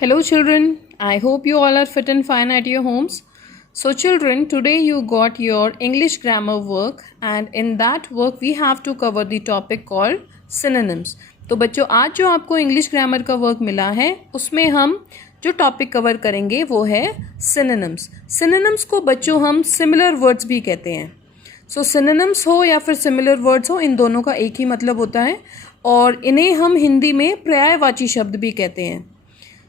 Hello children, I hope you all are fit and fine at your homes. So children, today you got your English grammar work and in that work we have to cover the topic called synonyms. तो बच्चों आज जो आपको English grammar का work मिला है उसमें हम जो टॉपिक कवर करेंगे वो है सिनोनिम्स। सिनोनिम्स को बच्चों हम सिमिलर वर्ड्स भी कहते हैं। सो सिनोनिम्स हो या फिर सिमिलर वर्ड्स हो, इन दोनों का एक ही मतलब होता है और इन्हें हम हिंदी में पर्यायवाची शब्द भी कहते हैं।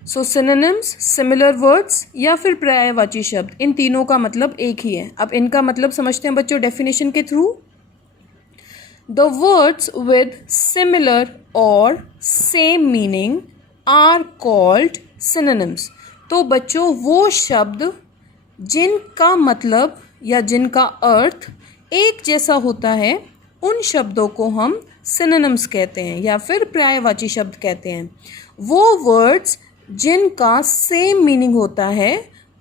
सो सिनोनिम्स, सिमिलर वर्ड्स या फिर पर्यायवाची शब्द, इन तीनों का मतलब एक ही है। अब इनका मतलब समझते हैं बच्चों डेफिनेशन के थ्रू। The words with similar or same meaning are called synonyms. तो बच्चों वो शब्द जिनका मतलब या जिनका अर्थ एक जैसा होता है उन शब्दों को हम सिनोनिम्स कहते हैं या फिर पर्यायवाची शब्द कहते हैं। वो वर्ड्स जिनका सेम मीनिंग होता है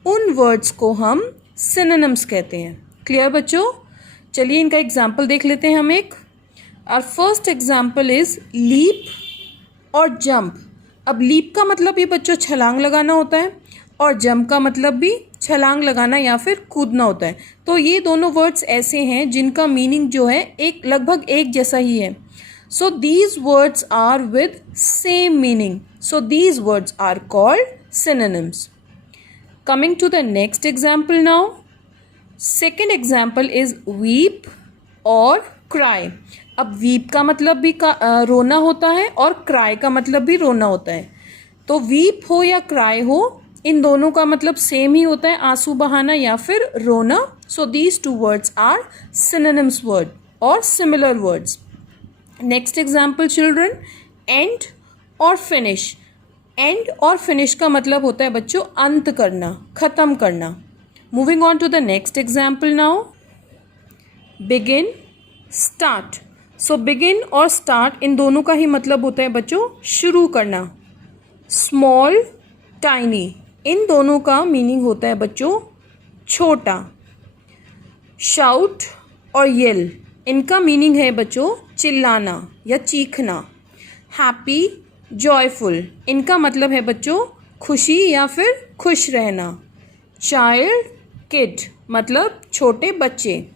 उन वर्ड्स को हम सिनोनिम्स कहते हैं। क्लियर बच्चों? चलिए इनका एग्जाम्पल देख लेते हैं हम एक। Our first example is leap और जंप। अब लीप का मतलब ये बच्चों छलांग लगाना होता है और जंप का मतलब भी छलांग लगाना या फिर कूदना होता है। तो ये दोनों वर्ड्स ऐसे हैं जिनका मीनिंग जो है एक लगभग एक जैसा ही है। So these words are with same meaning. So these words are called synonyms. Coming to the next example now. Second example is weep और cry. अब weep का मतलब भी रोना होता है और cry का मतलब भी रोना होता है। तो weep हो या cry हो, इन दोनों का मतलब सेम ही होता है, आंसू बहाना या फिर रोना। So these two words are synonyms word or similar words. Next example children, end और फिनिश। एंड और फिनिश का मतलब होता है बच्चों अंत करना, खत्म करना। Moving on to the next example now, begin, start. So begin और स्टार्ट इन दोनों का ही मतलब होता है बच्चों शुरू करना। स्मॉल, टाइनी, इन दोनों का मीनिंग होता है बच्चों छोटा। शाउट और येल, इनका मीनिंग है बच्चों चिल्लाना या चीखना। हैप्पी, जॉयफुल, इनका मतलब है बच्चों खुशी या फिर खुश रहना। चाइल्ड, किड, मतलब छोटे बच्चे।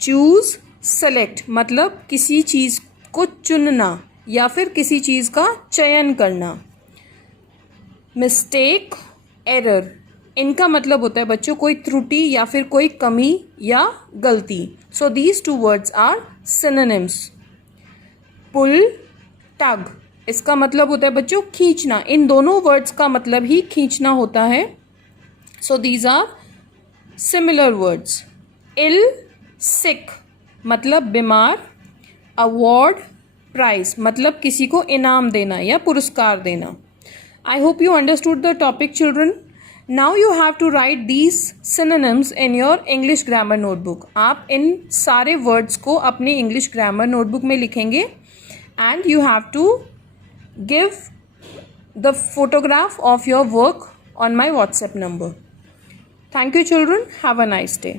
चूज, सेलेक्ट, मतलब किसी चीज़ को चुनना या फिर किसी चीज़ का चयन करना। मिस्टेक, एरर, इनका मतलब होता है बच्चों कोई त्रुटि या फिर कोई कमी या गलती। So these two words are synonyms. Pull, tug, इसका मतलब होता है बच्चों खींचना। इन दोनों वर्ड्स का मतलब ही खींचना होता है। So these are similar words. Ill, sick, मतलब बीमार। अवार्ड, प्राइज, मतलब किसी को इनाम देना या पुरस्कार देना। I hope you understood the topic children. Now you have to write these synonyms in your English grammar notebook. आप इन सारे words को अपनी English grammar notebook में लिखेंगे and you have to give the photograph of your work on my WhatsApp number. Thank you children. Have a nice day.